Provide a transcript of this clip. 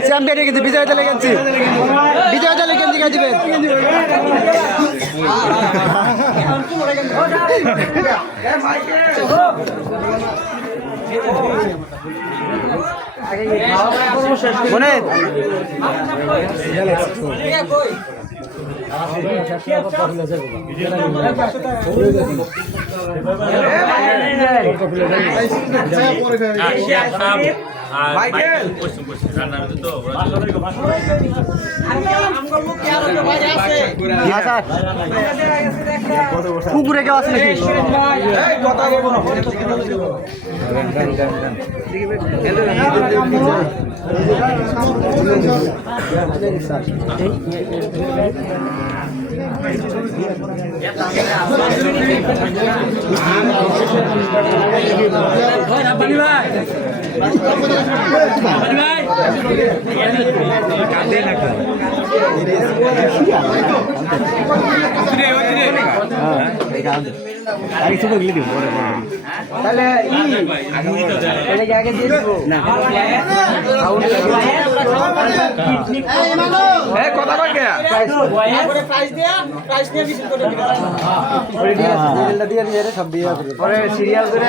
champion কিন্তু বিজয় দলে গেছি বিজয় দলে গেঞ্জি কে দিবেন মনে কুকুরে কেউ আছে নাকি তাহলে আগে দিয়ে দেবো না কথা দিয়ে সব দিয়ে সিরিয়াল করে